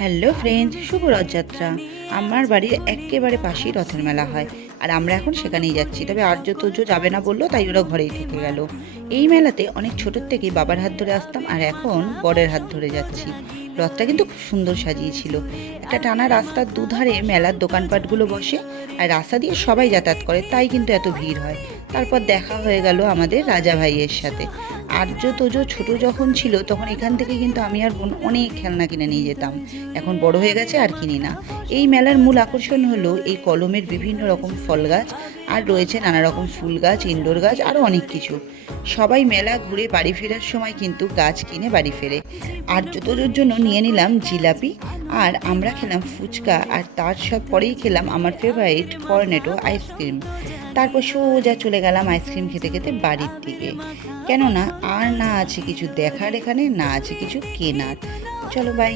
Hello friends, শুভ রথযাত্রা। আমার বাড়ির একেবারে পাশেই রথের মেলা হয়, আর আমরা এখন সেখানেই যাচ্ছি। তবে আর্য তোজো যাবে না বললো, তাই ওরা ঘরেই থেকে গেল। এই মেলাতে অনেক ছোটোর থেকেই বাবার হাত ধরে আসতাম, আর এখন বরের হাত ধরে যাচ্ছি। রথটা কিন্তু খুব সুন্দর সাজিয়েছিল। একটা টানা রাস্তার দুধারে মেলার দোকানপাটগুলো বসে, আর রাস্তা দিয়ে সবাই যাতায়াত করে, তাই কিন্তু এত ভিড় হয়। তারপর দেখা হয়ে গেল আমাদের রাজা ভাইয়ের সাথে। আর্য তোজো ছোট যখন ছিল তখন এখান থেকে কিন্তু আমি আর বোন অনেক খেলনা কিনে নিয়ে যেতাম। এখন বড় হয়ে গেছে আর কিনি না। এই মেলার মূল আকর্ষণ হলো এই কলমের বিভিন্ন রকম ফল গাছ, আর রয়েছে নানা রকম ফুল গাছ, ইনডোর গাছ, আরও অনেক কিছু। সবাই মেলা ঘুরে বাড়ি ফেরার সময় কিন্তু গাছ কিনে বাড়ি ফেরে। আর যতজোর জন্য নিয়ে নিলাম জিলাপি, আর আমরা খেলাম ফুচকা, আর তার সব পরেই খেলাম আমার ফেভারিট কর্নেটো আইসক্রিম। তারপর সোজা চলে গেলাম আইসক্রিম খেতে খেতে বাড়ির দিকে, কেননা আর না আছে কিছু দেখার এখানে, না আছে কিছু কেনার। চলো বাই।